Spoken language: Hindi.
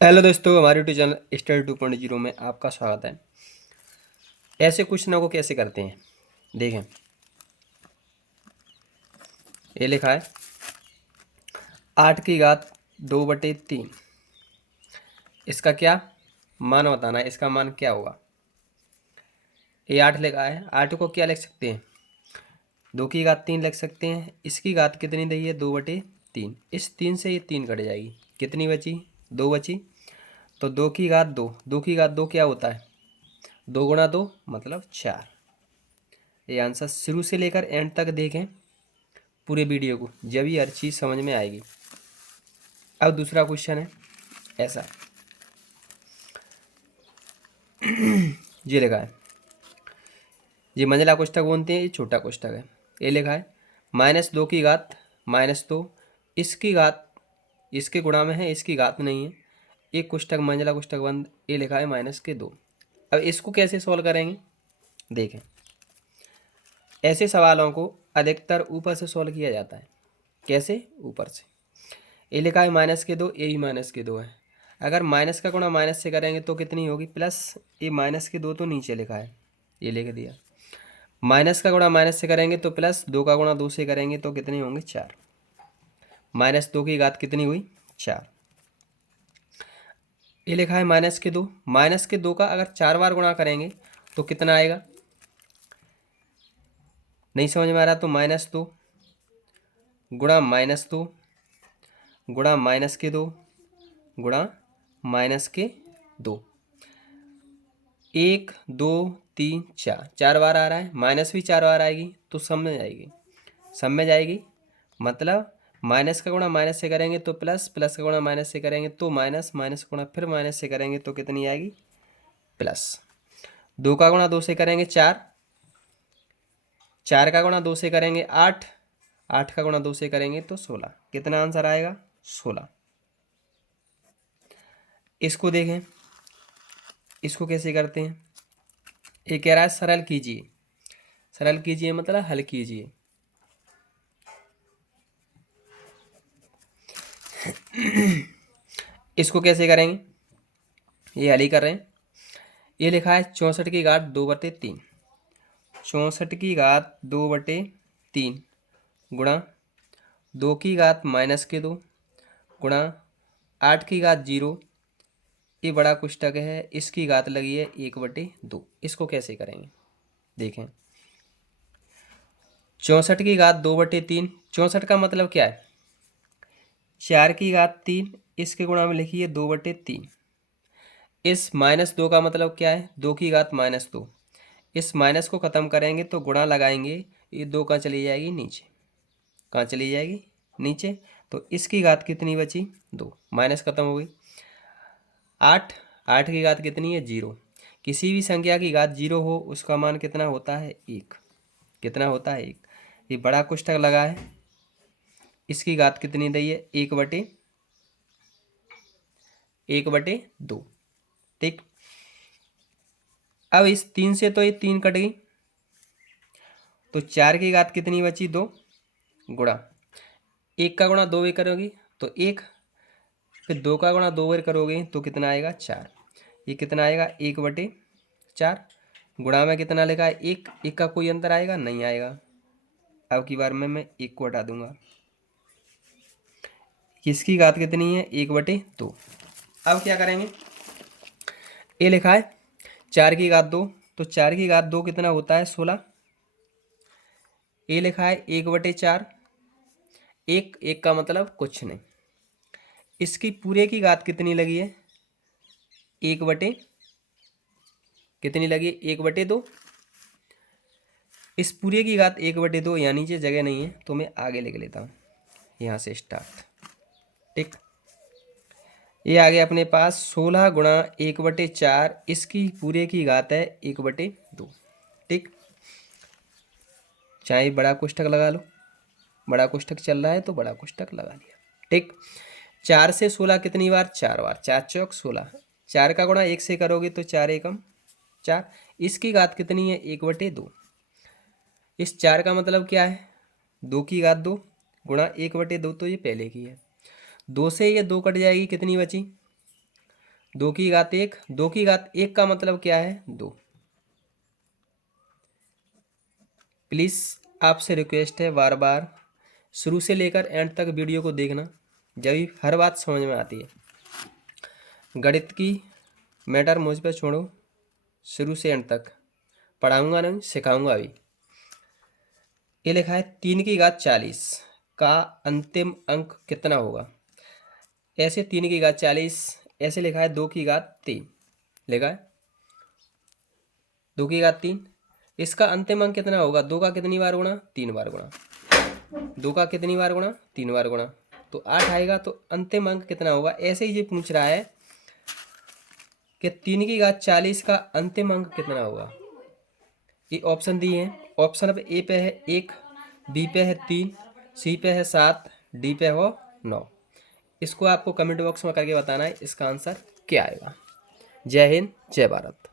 हेलो दोस्तों, हमारे यूट्यूब चैनल स्टडी 2.0 में आपका स्वागत है। ऐसे क्वेश्चनों को कैसे करते हैं देखें। ये लिखा है 8⁻²/3। इसका क्या मान बताना है, इसका मान क्या होगा। ये 8 लिखा है, 8 को क्या लिख सकते हैं, 2⁻3 लिख सकते हैं। इसकी घात कितनी दी है, 2/3। इस 3 से ये 3 कट जाएगी, कितनी बची, 2 बची। तो 2⁻2, 2⁻2 क्या होता है, 2 × 2 मतलब 4। ये आंसर शुरू से लेकर एंड तक देखें पूरे वीडियो को, जब ही हर चीज़ समझ में आएगी। अब दूसरा क्वेश्चन है ऐसा, ये लिखा है, ये मंझला कोष्ठक बोलते हैं, ये छोटा कोष्ठक है। ये लिखा है -2⁻2 इसकी घात इसके गुणा में है, इसकी घात नहीं है। एक कोष्ठक मंझला कोष्ठक बंद, ये लिखा है -2। अब इसको कैसे सॉल्व करेंगे देखें। ऐसे सवालों को अधिकतर ऊपर से सॉल्व किया जाता है। कैसे, ऊपर से। ये लिखा है -2, ये भी -2 है। अगर माइनस का गुणा माइनस से करेंगे तो कितनी होगी, प्लस। ये -2 तो नीचे लिखा है, ये लिख दिया। माइनस का गुणा माइनस से करेंगे तो प्लस, 2 का गुणा 2 से करेंगे तो कितने होंगे, 4। -2 की घात कितनी हुई, 4। ये लिखा है -2, -2 का अगर 4 बार गुणा करेंगे तो कितना आएगा। नहीं समझ में आ रहा तो -2 गुणा -2 गुणा -2 गुणा -2, 1 2 3 4, 4 बार आ रहा है। माइनस भी 4 बार आएगी तो सब में जाएगी, सब में जाएगी। मतलब माइनस का गुणा माइनस से करेंगे तो प्लस, प्लस का गुणा माइनस से करेंगे तो माइनस, माइनस का गुणा फिर माइनस से करेंगे तो कितनी आएगी, प्लस। 2 का गुणा 2 से करेंगे 4, 4 का गुणा 2 से करेंगे 8, 8 का गुणा 2 से करेंगे तो 16। कितना आंसर आएगा, 16। इसको देखें, इसको कैसे करते हैं। ये कह रहा है सरल कीजिए, सरल कीजिए मतलब हल कीजिए। इसको कैसे करेंगे, ये हल ही कर रहे हैं। ये लिखा है 64 की घात 2/3, 64 की घात 2/3 गुणा 2 की घात -2 गुणा 8 की घात 0। ये बड़ा कोष्ठक है, इसकी घात लगी है 1/2। इसको कैसे करेंगे देखें। 64 की घात 2/3, 64 का मतलब क्या है, 4 की घात 3, इसके गुणा में लिखिए 2/3। इस -2 का मतलब क्या है, 2 की घात -2। इस माइनस को ख़त्म करेंगे तो गुणा लगाएंगे, ये 2 कहाँ चली जाएगी, नीचे। कहाँ चली जाएगी, नीचे। तो इसकी घात कितनी बची, 2। माइनस खत्म हो गई। 8, 8 की घात कितनी है, 0। किसी भी संख्या की घात 0 हो उसका मान कितना होता है, 1। कितना होता है, 1। ये बड़ा कोष्ठक लगा है, इसकी घात कितनी दी है, 1/2। ठीक। अब इस 3 से तो ये 3 कट गई, तो 4 की घात कितनी बची, 2 गुणा 1 का गुणा 2 बार करोगी तो 1, फिर 2 का गुणा 2 बार करोगे तो कितना आएगा, 4। ये कितना आएगा, 1/4। गुणा में कितना लिखा है, 1, 1 का कोई अंतर आएगा, नहीं आएगा। अब की बार में मैं 1 को हटा दूंगा। किसकी घात कितनी है, 1/2। अब क्या करेंगे, ये लिखा है 4 की घात 2, तो 4 की घात 2 कितना होता है, 16। ये लिखा है 1/4, 1 का मतलब कुछ नहीं। इसकी पूरे की घात कितनी लगी है, 1/ कितनी लगी, 1/2। इस पूरे की घात 1/2, यहाँ नीचे जगह नहीं है तो मैं आगे लिख लेता हूँ, यहाँ से स्टार्ट। ठीक। ये आ गया अपने पास 16 गुणा 1/4, इसकी पूरे की घात है 1/2। ठीक। चाहे बड़ा कोष्ठक लगा लो, बड़ा कोष्ठक चल रहा है तो बड़ा कोष्ठक लगा लिया। ठीक। 4 से 16 कितनी बार, 4 बार। 4 चौक 16। 4 का गुणा 1 से करोगे तो 4 एकम 4। इसकी घात कितनी है, 1/2। इस 4 का मतलब क्या है, 2 की घात 2 गुणा 1/2, तो ये पहले की है। 2 से ये 2 कट जाएगी, कितनी बची, 2 की घात 1, 2 की घात 1 का मतलब क्या है 2। प्लीज़ आपसे रिक्वेस्ट है बार बार शुरू से लेकर एंड तक वीडियो को देखना, जब हर बात समझ में आती है। गणित की मैटर मुझ पर छोड़ो, शुरू से एंड तक पढ़ाऊंगा नहीं, सिखाऊंगा अभी। ये लिखा है 3 की घात 40 का अंतिम अंक कितना होगा। ऐसे 3 की घात 40, ऐसे लिखा है 2 की घात 3, लिखा है 2 की घात 3। इसका अंतिम अंक कितना होगा, 2 का कितनी बार गुणा, 3 बार गुणा, 2 का कितनी बार गुणा, 3 बार गुणा, तो 8 आएगा। तो अंतिम अंक कितना होगा, ऐसे ही ये पूछ रहा है कि 3 की घात 40 का अंतिम अंक कितना होगा। ये ऑप्शन दिए हैं, ऑप्शन अब ए पे है 1, बी पे है 3, सी पे है 7, डी पे हो 9। इसको आपको कमेंट बॉक्स में करके बताना है इसका आंसर क्या आएगा। जय हिंद, जय भारत।